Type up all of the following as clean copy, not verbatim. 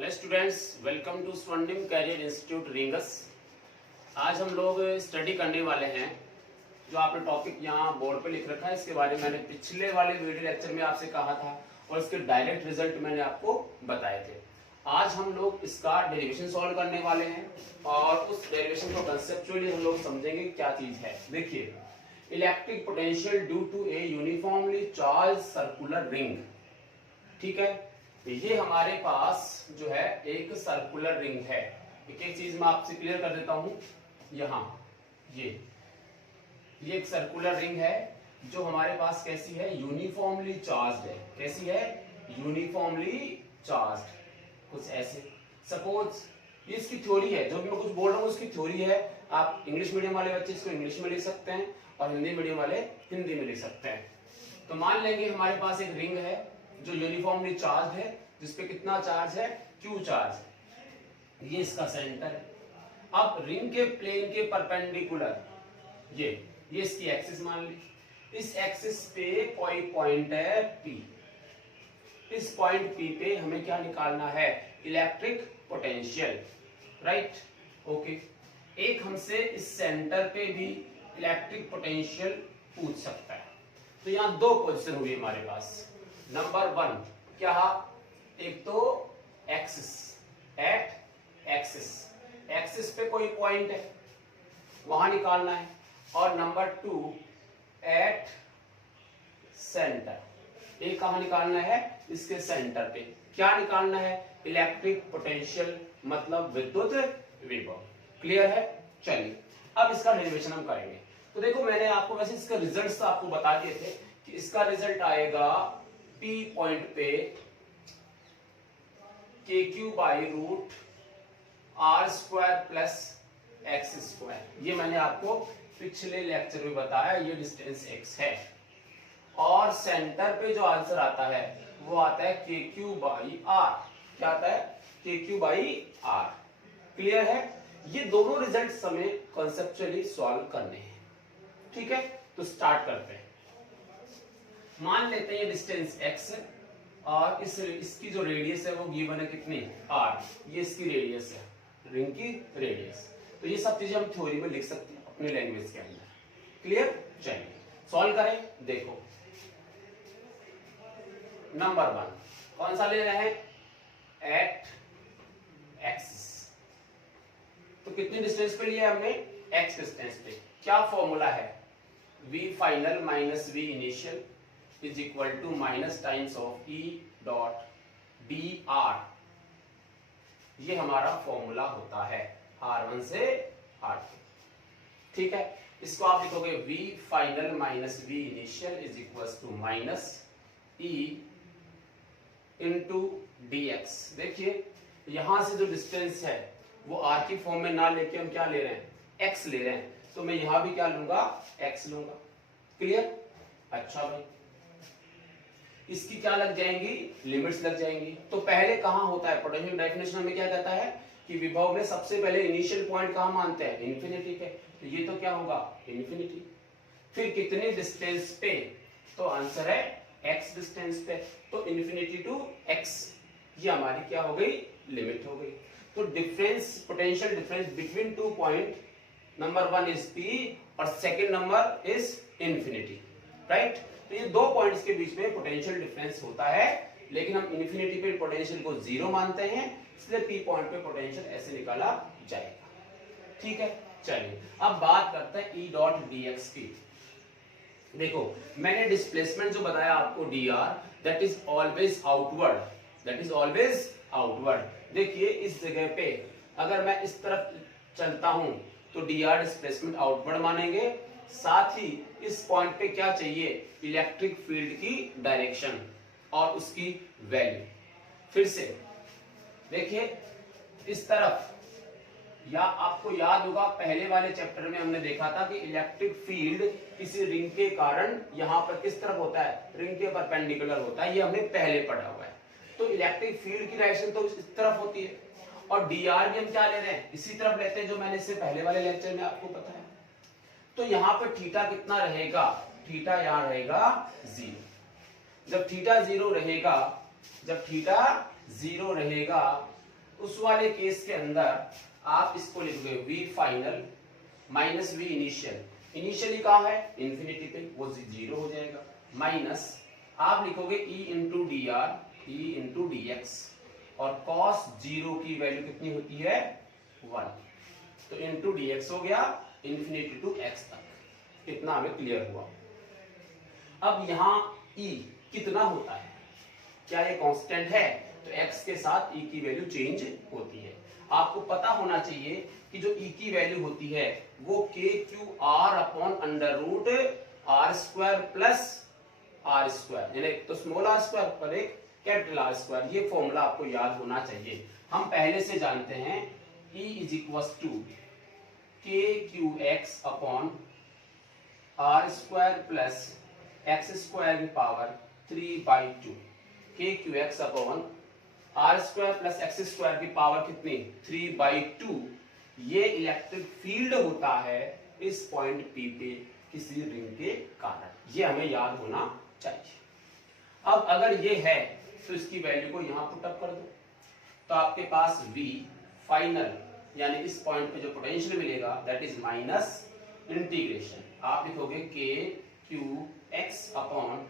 Hello students, welcome to स्वर्णिम career institute rings. आज हम लोग स्टडी करने वाले हैं जो आपने टॉपिक यहाँ बोर्ड पे लिख रखा है। इसके बारे में मैंने पिछले वाले वीडियो लेक्चर में आपसे कहा था और इसके डायरेक्ट रिजल्ट मैंने आपको बताए थे। आज हम लोग इसका डेरिवेशन सॉल्व करने वाले हैं और उस डेरिवेशन को कंसेप्चुअली हम लोग समझेंगे क्या चीज है। देखिए, electric potential due to a uniformly charge circular ring. ठीक है, ये हमारे पास जो है एक सर्कुलर रिंग है। एक एक चीज मैं आपसे क्लियर कर देता हूं। यहाँ ये एक सर्कुलर रिंग है जो हमारे पास कैसी है, यूनिफॉर्मली चार्ज्ड है। कैसी है, यूनिफॉर्मली चार्ज्ड, कुछ ऐसे। सपोज ये इसकी थ्योरी है, जो भी मैं कुछ बोल रहा हूँ उसकी थ्योरी है। आप इंग्लिश मीडियम वाले बच्चे इसको इंग्लिश में लिख सकते हैं और हिंदी मीडियम वाले हिंदी में लिख सकते हैं। तो मान लेंगे हमारे पास एक रिंग है जो यूनिफॉर्मली चार्ज है, जिसपे कितना चार्ज है, क्यू चार्ज। ये इसका सेंटर है। अब रिंग के प्लेन के परपेंडिकुलर ये इसकी एक्सिस मान ली। इस एक्सिस पे कोई पॉइंट है P। इस पॉइंट P पे हमें क्या निकालना है, इलेक्ट्रिक पोटेंशियल। Right, okay. एक हमसे इस सेंटर पे भी इलेक्ट्रिक पोटेंशियल पूछ सकता है। तो यहाँ दो पोजीशन हुई हमारे पास। नंबर वन क्या, एक तो एक्सिस, एट एक्सिस पे कोई पॉइंट है, वहां निकालना है। और नंबर टू एट सेंटर, ये कहां निकालना है, इसके सेंटर पे। क्या निकालना है, इलेक्ट्रिक पोटेंशियल, मतलब विद्युत विभव। क्लियर है। चलिए अब इसका डेरिवेशन हम करेंगे। तो देखो, मैंने आपको वैसे इसका रिजल्ट आपको बता दिए थे कि इसका रिजल्ट आएगा P पॉइंट पे KQ by root R square plus x square. ये मैंने आपको पिछले लेक्चर में बताया, ये डिस्टेंस x है। और सेंटर पे जो आंसर आता है वो आता है KQ बाई R। क्या आता है, KQ बाई R। क्लियर है। ये दोनों रिजल्ट हमें कॉन्सेप्चुअली सॉल्व करने हैं। ठीक है, तो स्टार्ट करते हैं। मान लेते हैं ये डिस्टेंस x है और इसकी जो रेडियस है वो गिवन है कितनी, r। ये इसकी रेडियस है, रिंग की रेडियस। तो ये सब चीजें हम थ्योरी में लिख सकते हैं अपनी लैंग्वेज के अंदर। क्लियर। चलिए सॉल्व करें। देखो, नंबर वन कौन सा ले रहे हैं, एट एक्सिस। तो कितनी डिस्टेंस पे लिया हमने, x डिस्टेंस पे। क्या फॉर्मूला है, v final minus v initial is equal to minus times of E dot dr। ये हमारा फॉर्मूला होता है R1 से R2। ठीक है, इसको आप लिखोगे v final minus v initial is equal to minus E into dx। देखिए, यहां से जो डिस्टेंस है वो r की फॉर्म में ना लेके हम क्या ले रहे हैं, x ले रहे हैं। तो मैं यहां भी क्या लूंगा, x लूंगा। क्लियर। अच्छा भाई, इसकी क्या लग जाएंगी, लिमिट्स लग जाएंगी। तो पहले कहां होता है, पोटेंशियल डेफिनेशन हमें क्या कहता है कि विभव में सबसे पहले इनिशियल पॉइंट कहां मानते हैं, इन्फिनिटी पे। तो ये तो क्या होगा, इन्फिनिटी। फिर कितनी डिस्टेंस पे, तो आंसर है x डिस्टेंस पे। तो इन्फिनिटी टू x, ये हमारी क्या हो गई, लिमिट हो गई। तो difference, potential difference between two point, number one is P और second number is infinity. Right. तो ये दो पॉइंट्स के बीच में पोटेंशियल डिफरेंस होता है, लेकिन हम इन्फिनिटी पे पोटेंशियल को जीरो मानते हैं, इसलिए P पॉइंट पे पोटेंशियल ऐसे निकाला जाएगा। ठीक है। चलिए अब बात करते हैं E डॉट dx की। देखो, मैंने डिस्प्लेसमेंट जो बताया आपको dr, that is always outward, that is always outward. देखिए, इस जगह पे अगर मैं इस तरफ चलता हूं तो dr डिस्प्लेसमेंट आउटवर्ड मानेंगे। साथ ही इस पॉइंट पे क्या चाहिए, इलेक्ट्रिक फील्ड की डायरेक्शन और उसकी वैल्यू। फिर से देखिए, इस तरफ, या आपको याद होगा पहले वाले चैप्टर में हमने देखा था कि इलेक्ट्रिक फील्ड किसी रिंग के कारण यहां पर किस तरफ होता है, रिंग के परपेंडिकुलर होता है। ये हमने पहले पढ़ा हुआ है। तो इलेक्ट्रिक फील्ड की डायरेक्शन तो इस तरफ होती है और dr भी हम क्या ले रहे हैं, इसी तरफ लेते हैं, जो मैंने इससे पहले वाले लेक्चर में आपको बताया। तो यहां पर थीटा कितना रहेगा, थीटा यहां रहेगा 0। जब थीटा 0 रहेगा, जब थीटा 0 रहेगा उस वाले केस के अंदर आप इसको लिखोगे v final minus v initial. Initially कहा है इंफिनिटी पे, वो 0 हो जाएगा, माइनस आप लिखोगे e into D R E into D x, और cos 0 की वैल्यू कितनी होती है 1, तो इंटू डी एक्स हो गया इंफिनिटी टू x तक। कितना हमें क्लियर हुआ। अब यहाँ e कितना होता है, क्या ये कांस्टेंट है, तो x के साथ e की वैल्यू चेंज होती है। आपको पता होना चाहिए कि जो e की वैल्यू होती है वो k q r upon under root r square plus r square, यानी एक तो स्मॉल आर स्क्वायर पर एक कैपिटल आर स्क्वायर। ये फॉर्मूला आपको याद होना चाहिए। हम पहले से जानते हैं e is equal to k q x upon r square plus x square की power 3/2, k q x upon r square plus x square की पावर कितनी 3/2। ये इलेक्ट्रिक फील्ड होता है इस पॉइंट P पे किसी रिंग के कारण, ये हमें याद होना चाहिए। अब अगर ये है तो इसकी वैल्यू को यहां पुट अप कर दो, तो आपके पास V फाइनल यानी इस पॉइंट पे जो पोटेंशियल मिलेगा दैट इज माइनस इंटीग्रेशन, आप लिखोगे k q x upon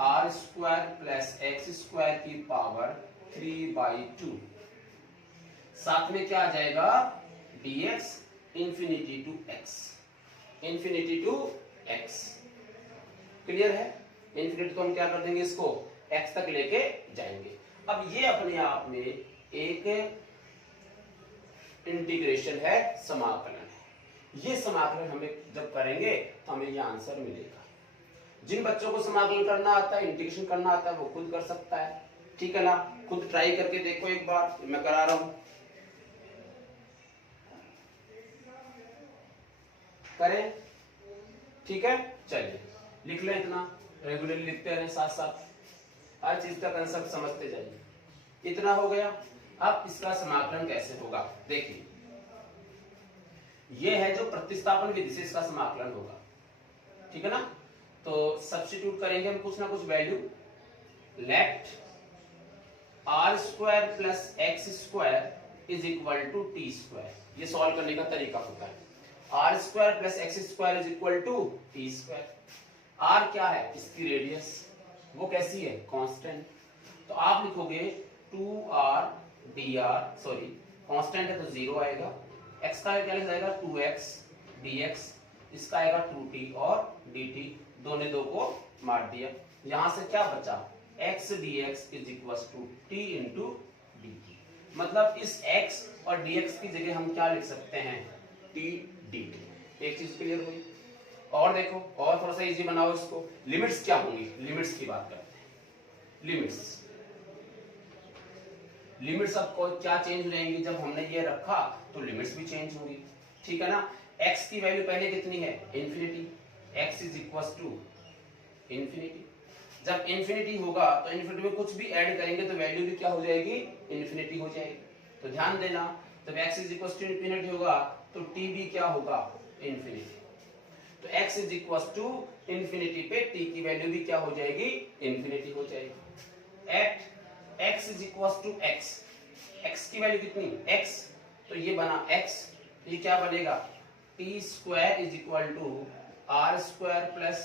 r square plus x square की पावर 3/2, साथ में क्या आ जाएगा dx infinity to x, infinity to x। Clear है, इंफिनिटी तो हम क्या कर देंगे, इसको x तक लेके जाएंगे। अब ये अपने आप में एक इंटीग्रेशन है, समाकलन है। ये समाकलन हमें जब करेंगे तो हमें ये आंसर मिलेगा। जिन बच्चों को समाकलन करना आता है, इंटीग्रेशन करना आता है, वो खुद कर सकता है, ठीक है ना। खुद ट्राई करके देखो एक बार, मैं करा रहा हूं, करें, ठीक है। चलिए लिख लें, इतना रेगुलरली लिखते रहें, साथ साथ हर चीज का कंसेप्ट समझते जाइए। इतना हो गया। अब इसका समाकलन कैसे होगा देखिए, यह है जो प्रतिस्थापन विधि से इसका समाकलन होगा, ठीक है ना। तो सब्स्टिट्यूट करेंगे हम कुछ ना कुछ value, let r square plus x square is equal to t square. ये सॉल्व करने का तरीका होता है, r square plus x square is equal to t square. R क्या है, इसकी रेडियस, वो कैसी है कांस्टेंट, तो आप लिखोगे 2r dr, सॉरी कांस्टेंट है तो 0 आएगा, x का क्या लिखा जाएगा 2x dx, इसका आएगा 2t और dt, दो ने दो को मार दिया, यहां से क्या बचा x dx is equal to t into dt। मतलब इस x और dx की जगह हम क्या लिख सकते हैं t dt। एक चीज क्लियर हुई। और देखो और थोड़ा सा इजी बनाओ इसको, लिमिट्स क्या होंगी, लिमिट्स की बात करते हैं। लिमिट्स अब क्या चेंज हो जाएंगी, जब हमने ये रखा तो लिमिट्स भी चेंज होंगी, ठीक है ना। x की वैल्यू पहले कितनी है infinity, x is equal to infinity. जब इंफिनिटी होगा तो इंफिनिटी में कुछ भी ऐड करेंगे तो वैल्यू भी क्या हो जाएगी इंफिनिटी हो जाएगी। तो ध्यान देना, जब x is equal to infinity होगा तो t भी क्या होगा इंफिनिटी। तो x is equal to infinity पे t की वैल्यू भी क्या हो जाएगी इंफिनिटी हो जाएगी। At x is equal to x, x की वैल्यू कितनी x, तो ये बना x, ये क्या बनेगा t square is equal to r square plus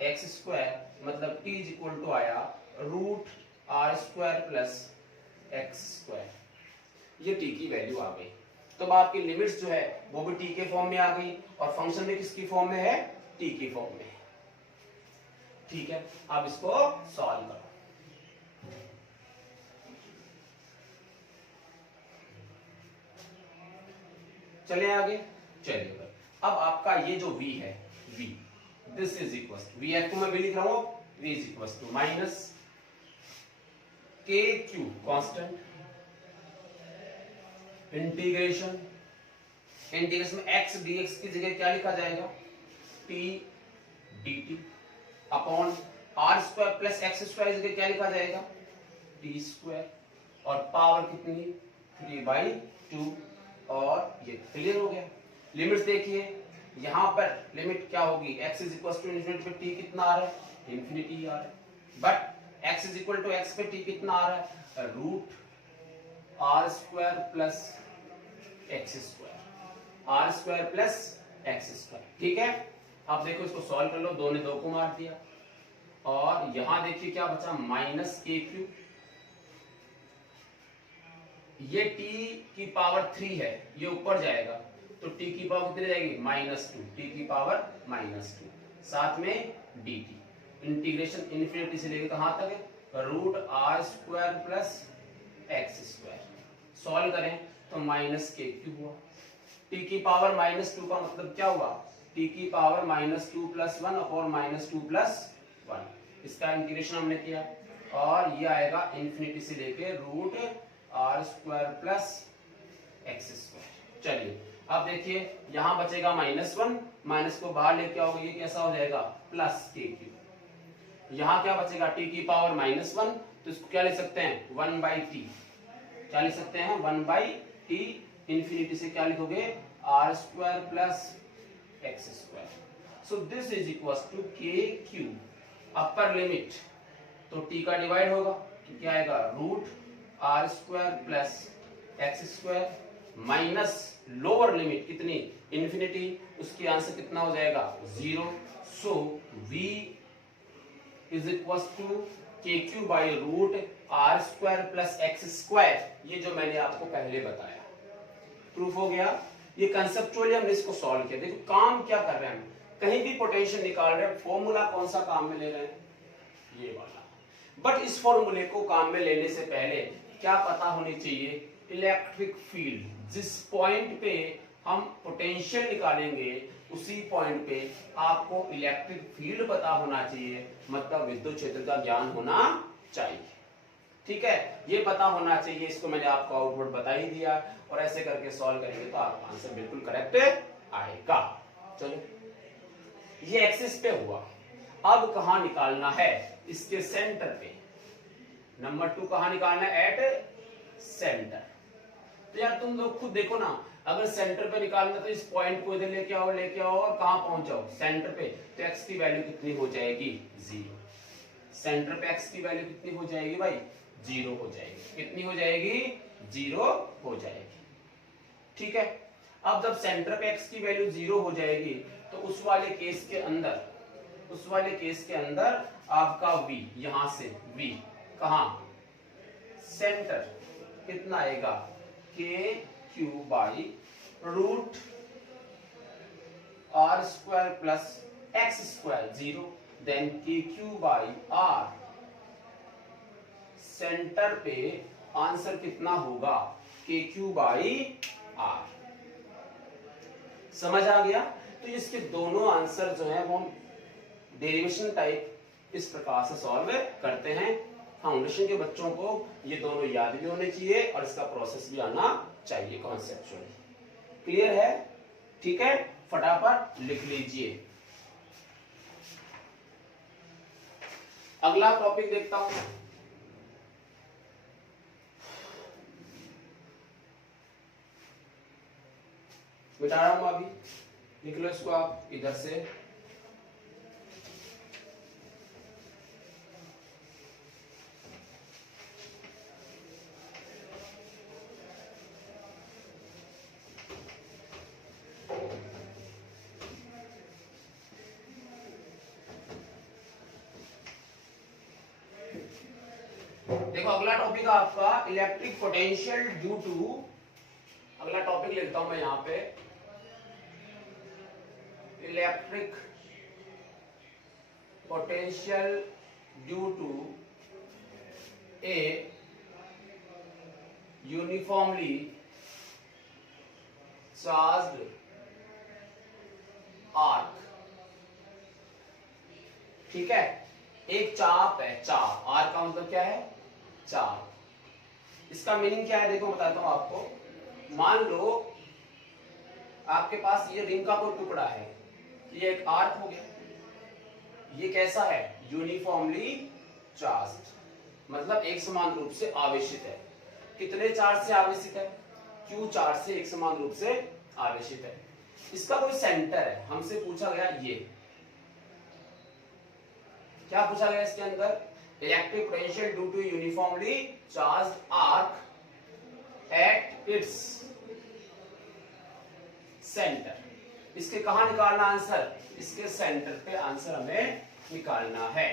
x square, मतलब t इज इक्वल टू आया root r square plus x square. ये t की वैल्यू आ गई। तो अब आपकी लिमिट्स जो है वो भी t के फॉर्म में आ गई और फंक्शन में किसकी फॉर्म में है t की फॉर्म में, ठीक है। अब इसको सॉल्व करो। चलिए आगे, चलिए अब आपका ये जो v है, v this is equal to, v को मैं v लिख रहा हूं, v is equal to minus k q constant integration, integration में x dx की जगह क्या लिखा जाएगा t dt upon r square plus x square की जगह क्या लिखा जाएगा t स्क्वायर, और पावर कितनी 3/2, और ये क्लियर हो गया। लिमिट्स देखिए, यहां पर लिमिट क्या होगी x is equal to infinity पे t कितना आ रहा है इंफिनिटी आ रहा है, but x is equal to x पे t कितना आ रहा है root r square plus x square, r square plus x square. ठीक है, अब देखो इसको सॉल्व कर लो, 2 ने 2 को मार दिया और यहां देखिए क्या बचा, माइनस के क्यू। ये t की पावर 3 है, ये ऊपर जाएगा तो t की पावर कितनी जाएगी, -2, t की पावर -2, साथ में dt, इंटीग्रेशन इन्फिनिटी से लेकर कहां तक है, root r square plus x square. Solve करें तो माइनस के क्यू हुआ, t की पावर -2 का मतलब क्या हुआ, t की पावर -2 + 1 और -2 + 1, इसका इंटीग्रेशन हमने किया और ये आएगा इन्फिनिटी से लेके root r square plus x square. चलिए अब देखिए यहां बचेगा -1, माइनस को बाहर लेके आओगे ये कैसा हो जाएगा, प्लस के क्यू। यहां क्या बचेगा, t की पावर -1, तो इसको क्या लिख सकते हैं, 1/t, क्या लिख सकते हैं, 1/t, इन्फिनिटी से क्या लिखोगे, r square plus x square. So this is equal to k q, upper limit तो t का डिवाइड होगा तो क्या आएगा, root r square plus x square minus lower limit कितनी, इन्फिनिटी, उसकी आंसर कितना हो जाएगा, 0। So v is equal to k q by root r square plus x square, ये जो मैंने आपको पहले बताया, प्रूफ हो गया। ये कंसेप्चुअली हमने इसको सॉल्व किया। देखो काम क्या कर रहे हैं हम, कहीं भी पोटेंशियल निकाल रहे हैं, फॉर्मूला कौन सा काम में ले रहे हैं, ये वाला। बट इस फॉर्मूले को काम में लेने से पहले क्या पता होनी चाहिए, इलेक्ट्रिक फील्ड, जिस पॉइंट पे हम पोटेंशियल निकालेंगे उसी पॉइंट पे आपको इलेक्ट्रिक फील्ड पता होना चाहिए, मतलब विद्युत क्षेत्र का ज्ञान होना चाहिए। ठीक है, ये पता होना चाहिए, इसको मैंने आपको आउटपुट बता ही दिया और ऐसे करके सॉल्व करेंगे तो आपका आंसर बिल्कुल करेक्ट आएगा। चलो ये एक्सिस पे हुआ, अब कहां निकालना है, इसके सेंटर पे। नंबर 2 कहां निकालना है, एट सेंटर। तो यार तुम लोग खुद देखो ना, अगर सेंटर पे निकालना तो इस पॉइंट को इधर लेके आओ और कहां पहुंचाओ, सेंटर पे, तो x की वैल्यू कितनी हो जाएगी, 0। सेंटर पे x की वैल्यू कितनी हो जाएगी भाई, 0 हो जाएगी। कितनी हो जाएगी, 0 हो जाएगी। ठीक है, अब जब सेंटर पे x की वैल्यू 0 हो जाएगी तो उस वाले केस के अंदर आपका v, यहां से v कहां, सेंटर, कितना आएगा, k q by root r square plus x square 0, then k q by r, center पे आंसर कितना होगा, के क्यू बाई आर। समझ आ गया। तो इसके दोनों आंसर जो है वो डेरिवेशन टाइप इस प्रकार से सॉल्व करते हैं। फाउंडेशन के बच्चों को ये दोनों याद भी होने चाहिए और इसका प्रोसेस भी आना चाहिए कॉन्सेप्चुअली। क्लियर है, ठीक है, फटाफट लिख लीजिए। अगला टॉपिक देखता हूं, बिठा रहा हूं अभी, लिख लो इसको आप इधर से। देखो अगला टॉपिक आपका इलेक्ट्रिक पोटेंशियल ड्यू टू, अगला टॉपिक लिखता हूं मैं यहां पे, electric potential due to a uniformly charged arc. ठीक है, एक चाप है, चाप, आर्क का मतलब क्या है, चाप। इसका मीनिंग क्या है, देखो बताता हूं आपको। मान लो आपके पास ये रिंग का कोई टुकड़ा है, ये एक आर्क हो गया, ये कैसा है, यूनिफॉर्मली चार्ज्ड, मतलब एक समान रूप से आवेशित है। कितने चार्ज से आवेशित है, Q चार्ज से एक समान रूप से आवेशित है। इसका कोई सेंटर है, हमसे पूछा गया ये क्या पूछा गया इसके अंदर, electric potential due to uniformly charged arc its center. इसके कहां निकालना आंसर? इसके सेंटर पे आंसर हमें निकालना है।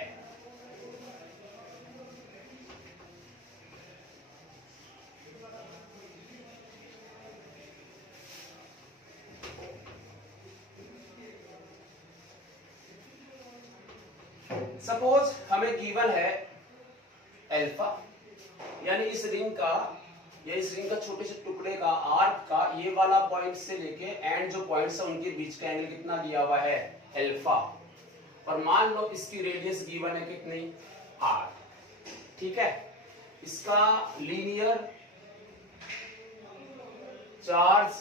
सपोज हमें गिवन है अल्फा, यानी इस रिंग का या इस रिंग का छोटे से टुकड़े का आर्क का ये वाला पॉइंट से लेके एंड जो पॉइंट्स है उनके बीच का एंगल कितना दिया हुआ है? अल्फा। और मान लो इसकी रेडियस गिवन है कितनी? आर। ठीक है, इसका लीनियर चार्ज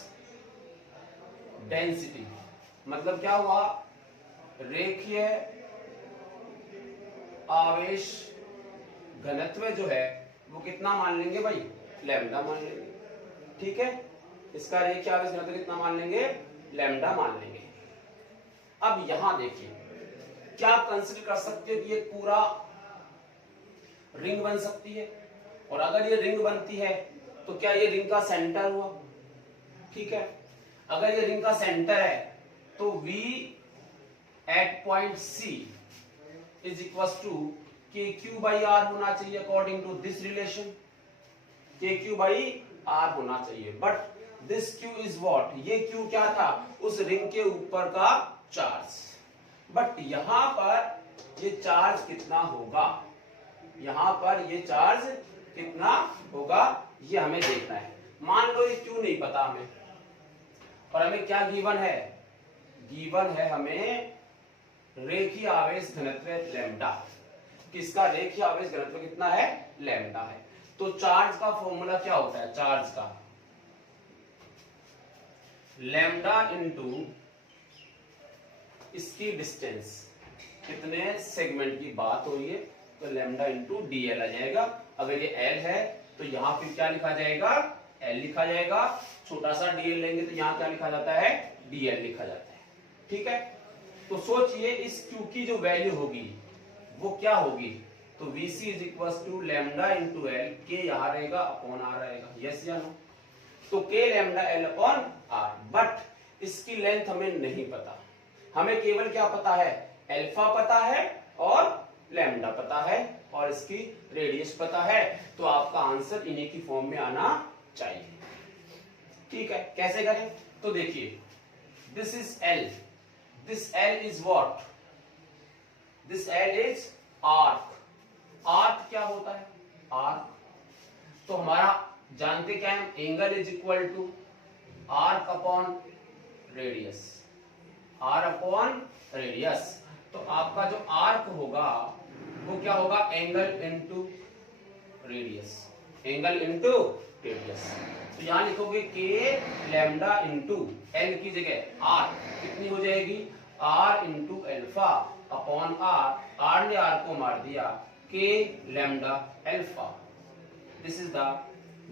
डेंसिटी मतलब क्या हुआ? रेखीय आवेश घनत्व जो है वो कितना मान लेंगे भाई? लैम्डा मान लेंगे। ठीक है, इसका रेखीय आवेश घनत्व कितना मान लेंगे? लैम्डा मान लेंगे। अब यहां देखिए, क्या आप कंसीडर कर सकते हो कि ये पूरा रिंग बन सकती है? और अगर ये रिंग बनती है तो क्या ये रिंग का सेंटर हुआ? ठीक है, अगर ये रिंग का सेंटर है तो V at point C is equal to KQ/R होना चाहिए according to this relation. KQ/R होना चाहिए, but this Q is what? ये Q क्या था? उस रिंग के ऊपर का चार्ज। बट यहां पर ये चार्ज कितना होगा? यहां पर ये चार्ज कितना होगा ये हमें देखना है। मान लो ये Q नहीं पता हमें, और हमें क्या गिवन है? गिवन है हमें रेखीय आवेश घनत्व लैम्डा। किसका रेखीय आवेश घनत्व कितना है? लैम्डा है। तो चार्ज का फॉर्मूला क्या होता है? चार्ज का लैम्डा इनटू इसकी डिस्टेंस, कितने सेगमेंट की बात हो रही है तो लैम्डा इनटू dl आ जाएगा। अगर ये l है तो यहां फिर क्या लिखा जाएगा? l लिखा जाएगा। छोटा सा dl लेंगे तो यहां क्या लिखा जाता है? dl लिखा जाता है। ठीक है, तो सोचिए इस q की जो वैल्यू होगी वो क्या होगी? तो Vc is equal to lambda into l, k यहाँ रहेगा अपॉन आर रहेगा। यस या नो? तो k lambda l upon r, but इसकी लेंथ हमें नहीं पता। हमें केवल क्या पता है? अल्फा पता है और लैम्डा पता है और इसकी रेडियस पता है। तो आपका आंसर इन्हीं की फॉर्म में आना चाहिए। ठीक है, कैसे करें? तो देखिए, this is l, this l is what? This l is arc. Arc क्या होता है? आर्क तो हमारा जानते क्या है? Angle is equal to arc upon radius, r upon radius. तो आपका जो आर्क होगा वो क्या होगा? Angle into radius, angle into radius. तो यहां लिखोगे के लैम्डा इनटू एल की जगह आर कितनी हो जाएगी? R into alpha upon r, r ने आर को मार दिया, k lambda alpha. This is the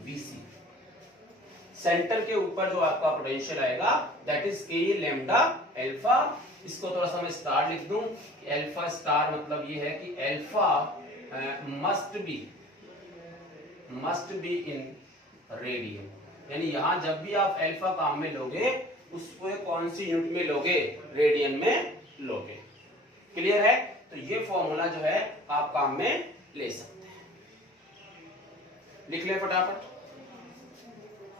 Vc। Center के ऊपर जो आपका पोटेंशियल आएगा that is k lambda alpha. इसको थोड़ा सा मैं स्टार लिख दूं। अल्फा स्टार मतलब ये है कि alpha must be in radian, यानी यहां जब भी आप अल्फा काम में लोगे उसको कौन सी यूनिट में लोगे? रेडियन में लोगे। क्लियर है? तो ये फॉर्मूला जो है आप काम में ले सकते हैं। लिख ले फटाफट,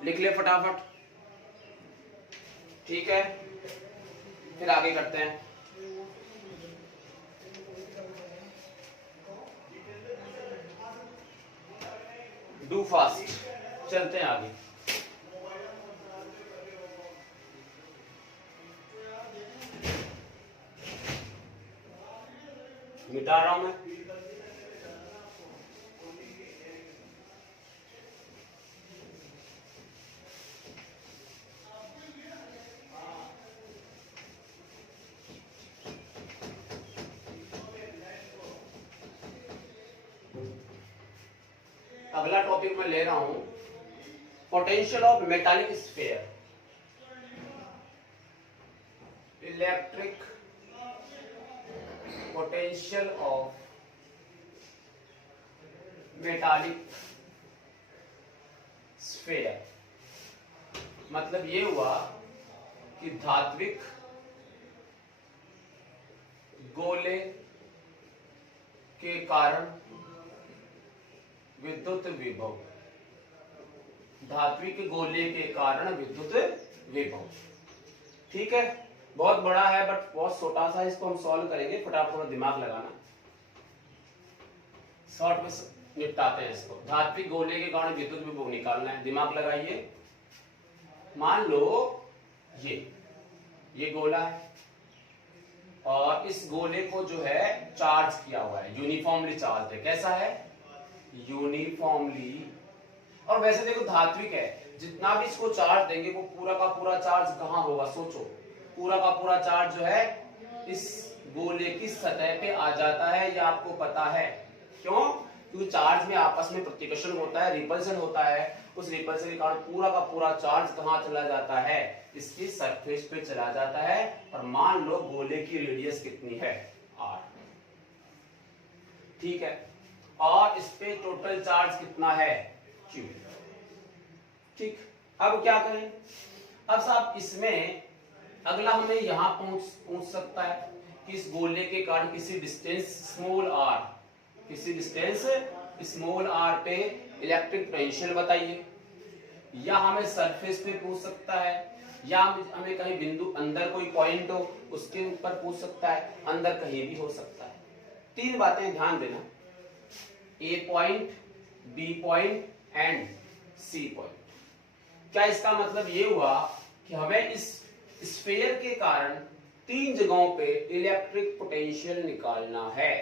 लिख ले फटाफट। ठीक है, फिर आगे करते हैं। डू फास्ट, चलते हैं आगे। मिटा रहा हूं मैं। अगला टॉपिक मैं ले रहा हूं potential of metallic sphere, electric potential of metallic sphere. मतलब ये हुआ कि धात्विक गोले के कारण विद्युत विभव, धात्विक गोले के कारण विद्युत विभव। ठीक है, बहुत बड़ा है बट बहुत छोटा सा, इसको हम सॉल्व करेंगे, फटाफट थोड़ा दिमाग लगाना, शॉर्ट में निपटाते हैं इसको। धात्विक गोले के कारण विद्युत विभव निकालना है, दिमाग लगाइए। मान लो ये गोला है और इस गोले को जो है चार्ज किया हुआ है, यूनिफॉर्मली चार्ज है। कैसा है? यूनिफॉर्मली। और वैसे देखो धात्विक है, जितना भी इसको चार्ज देंगे वो पूरा का पूरा चार्ज कहाँ होगा? सोचो, पूरा का पूरा चार्ज जो है इस गोले की सतह पे आ जाता है, ये आपको पता है। क्यों? क्योंकि चार्ज में आपस में प्रतिकर्षण होता है, रिपल्सन होता है। उस रिपल्सन के कारण पूरा का पूरा चार्ज कहाँ चला जाता है? इसकी सरफेस पे चला जाता है। और मान लो गोले की रेडियस कितनी है? r। ठीक है, और इस पे टोटल चार्ज कितना है? q। ठीक, अब क्या करें? अब साहब इसमें अगला हमें यहां पूछ सकता है कि इस गोले के कारण किसी डिस्टेंस स्मॉल r, किसी डिस्टेंस स्मॉल r पे इलेक्ट्रिक पोटेंशियल बताइए। या हमें सरफेस पे पूछ सकता है, या हमें कहीं बिंदु अंदर कोई पॉइंट हो उसके ऊपर पूछ सकता है, अंदर कहीं भी हो सकता है। तीन बातें ध्यान देना, A point, B point and C point. क्या इसका मतलब ये हुआ कि हमें इस स्फीयर के कारण तीन जगहों पे इलेक्ट्रिक पोटेंशियल निकालना है।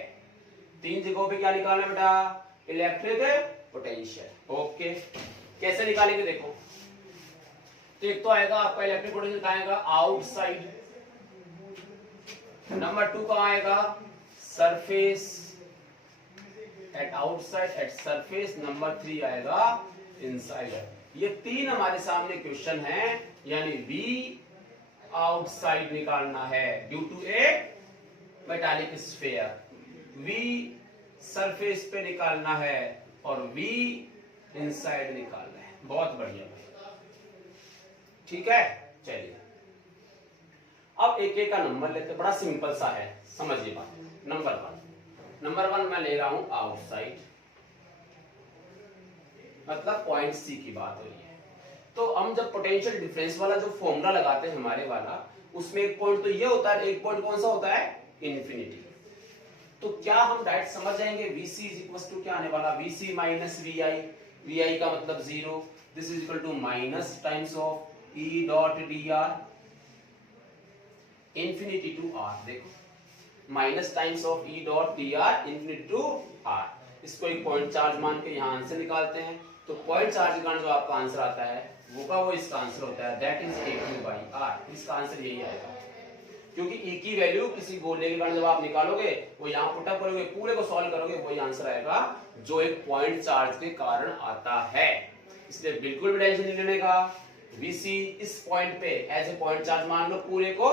तीन जगहों पे क्या निकालना बेटा? Electric potential. ओके, कैसे निकालेंगे देखो। तो एक तो आएगा आपका इलेक्ट्रिक पोटेंशियल, कहां आएगा? आउटसाइड। नंबर 2 कहां आएगा? Surface, at outside at surface. Number 3 आएगा इनसाइड। ये तीन हमारे सामने क्वेश्चन है, यानी बी आउटसाइड निकालना है due to a metallic sphere, V surface पे निकालना है और वी इनसाइड निकालना है। बहुत बढ़िया, ठीक है। चलिए अब एक एक का नंबर लेते, बड़ा सिंपल सा है, समझिए बात। नंबर वन मैं ले रहा हूं आउटसाइड, मतलब पॉइंट सी की बात हो रही है। तो हम जब पोटेंशियल डिफरेंस वाला जो फॉर्मूला लगाते हैं हमारे वाला, उसमें एक पॉइंट तो ये होता है, एक पॉइंट कौन सा होता है? इन्फिनिटी। तो क्या हम डायरेक्ट समझ जाएंगे VC इज इक्वल टू क्या आने वाला? VC माइनस VI, VI का मतलब 0, this is equal to minus times of E dot dr infinity to r। देखो minus times of E dot dr infinity to r। इसको एक पॉइंट चार्ज मान के यहाँ आंसर निकालते हैं। तो पॉइंट चार्ज के कारण जो आपका आंसर आता है वो का वो इसका आंसर होता है, that is aq by r। इसका आंसर यही आएगा, क्योंकि ए की वैल्यू किसी गोले के कारण जब आप निकालोगे, वो यहाँ पुटअप करोगे, पूरे को सॉल्व करोगे, वही आंसर आएगा जो एक पॉइंट चार्ज के कारण आता है। इसलिए बिल्कुल भी टेंशन नहीं लेने का। VC इस पॉइंट पे एज ए पॉइंट चार्ज मान लो पूरे को,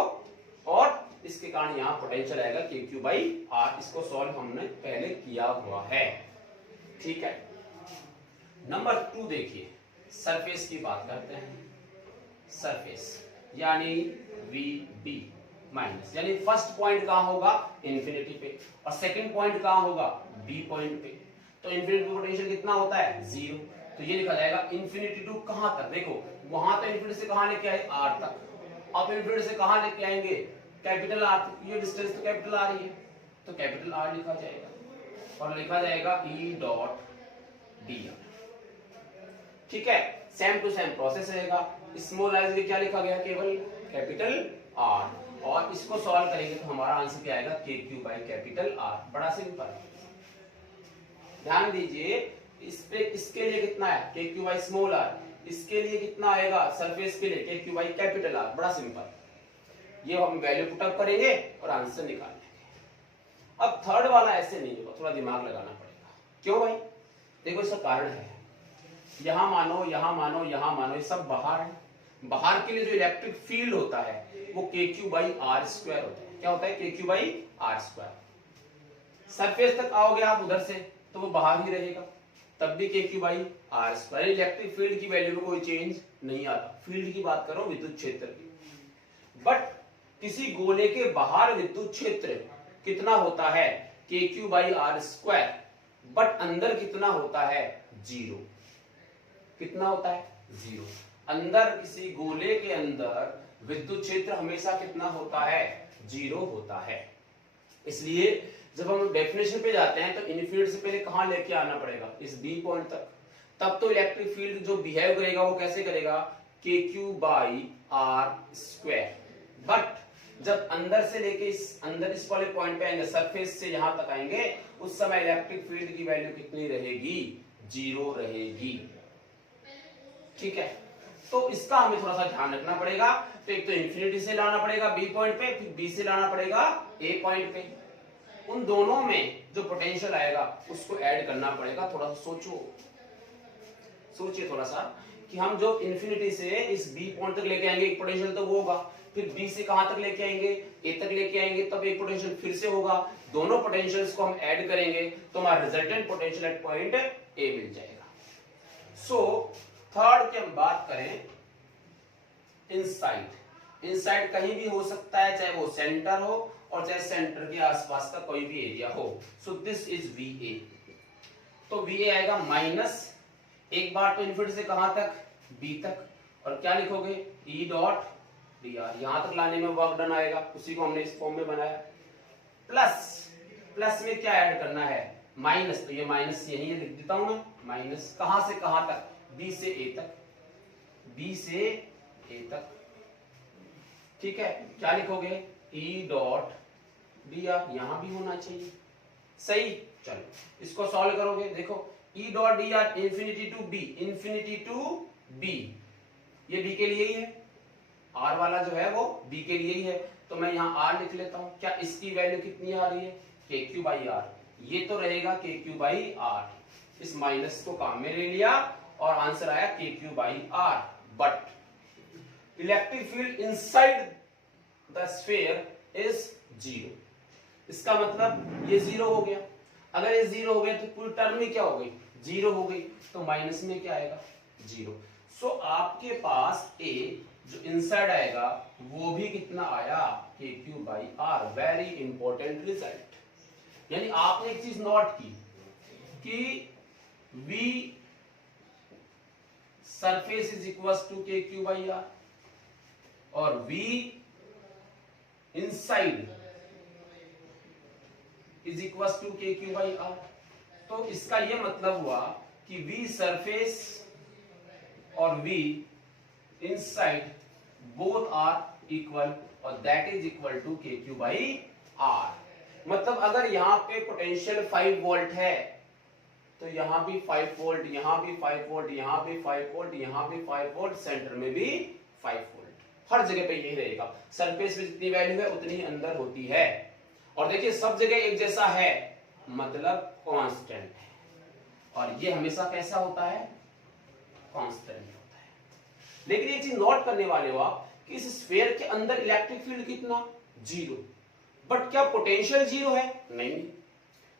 और इसके कारण यहाँ पोटेंशियल आएगा KQ बाई R। इसको सॉल्व हमने पहले किया हुआ है, ठीक है। नंबर 2 देखिए, सरफेस की बात करते हैं। सरफेस यानी VB माइनस, यानी फर्स्ट पॉइंट कहां होगा? इन्फिनिटी पे, और सेकंड पॉइंट कहां होगा? B पॉइंट पे। तो इन्फिनिटी पोटेंशियल कितना होता है? 0। तो ये लिखा जाएगा इन्फिनिटी टू कहां तक? देखो वहां तो इन्फिनिटी से कहां लेके आए? R तक। अब इन्फिनिटी से कहां लेके आएंगे? कैपिटल R तक। ये डिस्टेंस तो कैपिटल R ही है, तो कैपिटल R लिखा जाएगा, और लिखा जाएगा E डॉट dr। ठीक है, सेम टू सेम प्रोसेस रहेगा। स्मॉल r क्या लिखा गया? केवल कैपिटल R। और इसको सॉल्व करेंगे तो हमारा आंसर क्या आएगा? KQ by capital R। बड़ा सिंपल। ध्यान दीजिए, इस पे इसके लिए कितना है? KQ by small r। इसके लिए कितना आएगा? सरफेस के लिए KQ बाई कैपिटल R। बड़ा सिंपल। ये हम वैल्यू पुट अप करेंगे और आंसर निकाल लेंगे। अब थर्ड वाला ऐसे नहीं होगा, थोड़ा दिमाग लगाना पड़ेगा। क्यों भाई? देखो इसका कारण है, यहां मानो, यहां मानो, यहां मानो, ये सब बाहर है। बाहर के लिए जो इलेक्ट्रिक फील्ड होता है वो KQ बाई R स्क्वायर होता है। क्या होता है? KQ by R square. Surface तक आओगे आप उधर से तो वो बाहर ही रहेगा, तब भी KQ by r square. Electric field की वैल्यू में कोई चेंज नहीं आता, फील्ड की बात कर रहा हूं, विद्युत क्षेत्र की। बट किसी गोले के बाहर विद्युत क्षेत्र कितना होता है, k q by r square, but अंदर कितना होता है, जीरो। कितना होता है, जीरो। अंदर किसी गोले के अंदर विद्युत क्षेत्र हमेशा कितना होता है, जीरो होता है। इसलिए जब हम डेफिनेशन पे जाते हैं तो इनफिनिटी से पहले कहां लेके आना पड़ेगा, इस बी पॉइंट तक। तब तो इलेक्ट्रिक फील्ड जो बिहेव करेगा वो कैसे करेगा, k q by r square. But जब अंदर से लेके इस वाले पॉइंट पे आएंगे, सरफेस से यहां तक आएंगे, उस समय इलेक्ट्रिक फील्ड की वैल्यू कितनी रहेगी, जीरो रहेगी। ठीक है, तो इसका हमें थोड़ा सा ध्यान रखना पड़ेगा। तो एक तो इंफिनिटी से लाना पड़ेगा बी पॉइंट पे, फिर बी से लाना पड़ेगा ए पॉइंट पे। उन दोनों में जो पोटेंशियल आएगा उसको ऐड करना पड़ेगा। थोड़ा सा सोचिए थोड़ा सा कि हम जो इंफिनिटी से इस बी पॉइंट तक लेके आएंगे, एक पोटेंशियल तो वो होगा, फिर बी से कहां तक लेके आएंगे, ए तक लेके आएंगे, तब एक पोटेंशियल फिर से होगा। दोनों पोटेंशियल्स को हम ऐड करेंगे तो हमारा resultant potential at point A मिल जाएगा। सो थर्ड की हम बात करें, इनसाइड कहीं भी हो सकता है, चाहे वो सेंटर हो और चाहे सेंटर के आसपास का कोई भी एरिया हो। सो दिस इज वी ए। तो वी ए आएगा माइनस, एक बार तो इनफिनिटी से कहां तक, बी तक, और क्या लिखोगे, ई डॉट डी आर। यहां तक लाने में वर्क डन आएगा, उसी को हमने इस फॉर्म में बनाया। प्लस में क्या ऐड करना है, माइनस। तो ये माइनस यही लिख देता हूं मैं, माइनस कहां से कहां तक, बी से ए तक, बी से ए तक। ठीक है, क्या लिखोगे, ई डॉट डी आर। यहां भी होना चाहिए, सही। चलो इसको सॉल्व करोगे, देखो e dot d r infinity to b, ये बी के लिए ही है, आर वाला जो है वो बी के लिए ही है। तो मैं यहाँ आर लिख लेता हूं। क्या इसकी वैल्यू कितनी आ रही है, के क्यू बाई आर। ये तो रहेगा के क्यू बाई आर, इस माइनस को काम में ले लिया और आंसर आया k q by r. But electric field inside the sphere is zero. इसका मतलब ये जीरो हो गया। अगर ये जीरो हो गया तो पूरी टर्म में क्या हो गई, जीरो हो गई। तो माइनस में क्या आएगा, जीरो। सो आपके पास ए जो इनसाइड आएगा वो भी कितना आया, k q by r. Very important result. यानी आपने एक चीज नोट की कि V surface is equal to k q by r और V inside is equal to k q by r. तो इसका यह मतलब हुआ कि V सरफेस और V inside both are equal और that is equal to k q by r. मतलब अगर यहां पे पोटेंशियल 5 वोल्ट है तो यहां भी 5 वोल्ट, यहां भी 5 वोल्ट, यहां भी 5 वोल्ट, यहां भी 5 वोल्ट, सेंटर में भी 5 वोल्ट। हर जगह पे यही रहेगा। सरफेस पे जितनी वैल्यू है उतनी अंदर होती है। और देखिए सब जगह एक जैसा है, मतलब कांस्टेंट है। और ये हमेशा कैसा होता है, कांस्टेंट होता है। लेकिन एक चीज नोट करने वाले हो आप कि इस स्फीयर के अंदर इलेक्ट्रिक फील्ड कितना, जीरो। बट क्या पोटेंशियल जीरो है, नहीं।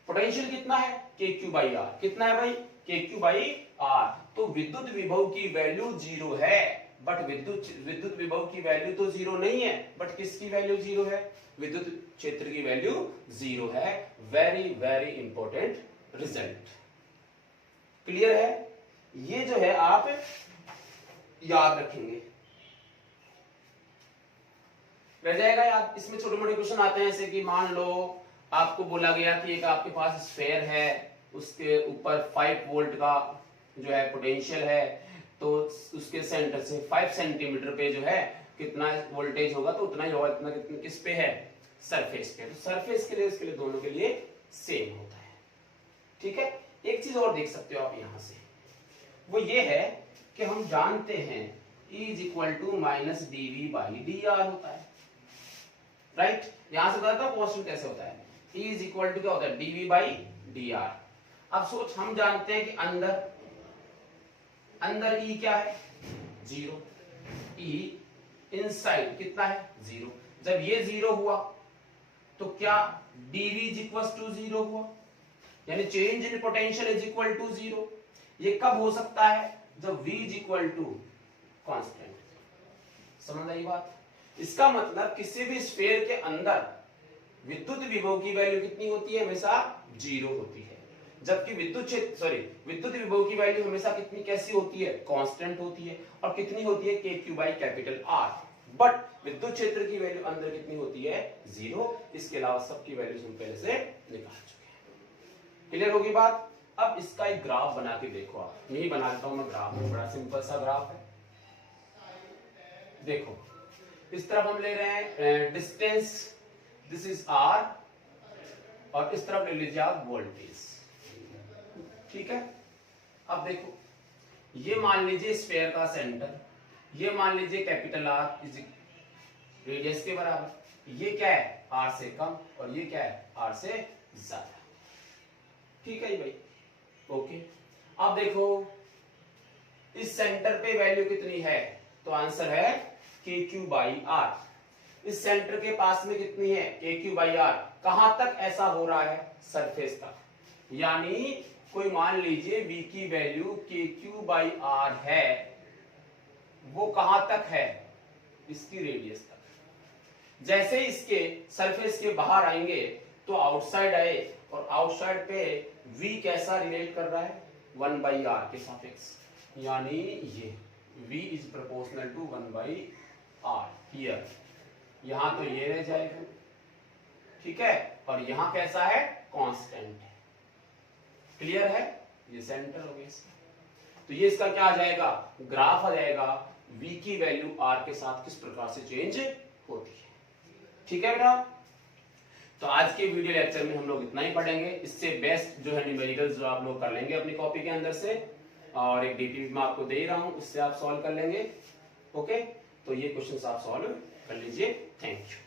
पोटेंशियल कितना है, के क्यू बाई आर। कितना है भाई, के क्यू बाई आर। तो विद्युत विभव की वैल्यू जीरो है, बट विद्युत विभव की वैल्यू तो जीरो नहीं है। बट किसकी वैल्यू जीरो है, विद्युत क्षेत्र की वैल्यू जीरो है। Very very important result. Clear है, ये जो है आप याद रखेंगे, रह जाएगा याद। इसमें छोटे मोटे क्वेश्चन आते हैं, जैसे कि मान लो आपको बोला गया कि एक आपके पास स्फीयर है, उसके ऊपर 5 वोल्ट का जो है पोटेंशियल है, तो उसके सेंटर से 5 सेंटीमीटर पे जो है कितना वोल्टेज होगा, तो उतना ही होगा। इतना कितना किस पे है, सरफेस पे। तो सरफेस के लिए उसके लिए दोनों के लिए सेम होता है। ठीक है, एक चीज और देख सकते हो आप यहां से, वो ये है कि हम जानते हैं E is equal to minus dv by d r होता है, राइट। यहां से पता था कांस्टेंट कैसे होता है, E इज इक्वल टू क्या होता है, डीवी बाई डी आर। अब सोच, हम जानते हैं कि अंदर E क्या है, जीरो। E इनसाइड कितना है, जीरो। जब ये जीरो हुआ तो क्या dV is equal to zero हुआ, यानी change in potential is equal to zero. ये कब हो सकता है? जब v is equal to constant. समझ आई बात? इसका मतलब किसी भी स्फीयर के अंदर विद्युत विभव की वैल्यू कितनी होती है? हमेशा 0 होती है, जबकि विद्युत विभव की वैल्यू हमेशा कितनी कैसी होती है? कांस्टेंट होती है। और कितनी होती है? KQ by capital R। But विद्युत क्षेत्र की वैल्यू अंदर कितनी होती है? 0। इसके अलावा सबकी वैल्यूज हम पहले से निकाल चुके हैं। क्लियर होगी बात? अब इसका एक ग्राफ बना के देखो आप। यही बना देता हूं मैं ग्राफ, बड़ा सिंपल सा ग्राफ है। देखो इस तरफ हम ले रहे हैं डिस्टेंस, दिस इज R, और इस तरफ ले लीजिए आप वोल्टेज। ठीक है, अब देखो ये मान लीजिए स्फीयर का सेंटर, ये मान लीजिए कैपिटल R इज रेडियस के बराबर। ये क्या है? R से कम, और ये क्या है? R से ज्यादा। ठीक है भाई, ओके। अब देखो इस सेंटर पे वैल्यू कितनी है? तो आंसर है KQ बाई R। इस सेंटर के पास में कितनी है? KQ by R। कहां तक ऐसा हो रहा है? सरफेस तक। यानी कोई मान लीजिए V की वैल्यू KQ बाई R है, वो कहां तक है? इसकी रेडियस तक। जैसे इसके सरफेस के बाहर आएंगे तो आउटसाइड आए, और आउटसाइड पे V कैसा रिलेट कर रहा है? 1 बाई R के सापेक्ष। यानी ये V is proportional to 1 by R here. यहां तो ये रह जाएगा, ठीक है, और यहां कैसा है? कांस्टेंट है। क्लियर है? ये सेंटर हो गया इसका। तो ये इसका क्या आ जाएगा? ग्राफ आ जाएगा V की वैल्यू R के साथ किस प्रकार से चेंज होती है। ठीक है बेटा? तो आज के वीडियो लेक्चर में हम लोग इतना ही पढ़ेंगे। इससे बेस्ट जो है न्यूमेरिकल्स जो आप लोग कर लेंगे अपनी कॉपी के अंदर से, और एक डीटीपी मैं आपको दे ही रहा हूं, उससे आप सॉल्व कर लेंगे। ओके, तो ये क्वेश्चंस आप सॉल्व कर लीजिए। Thank you.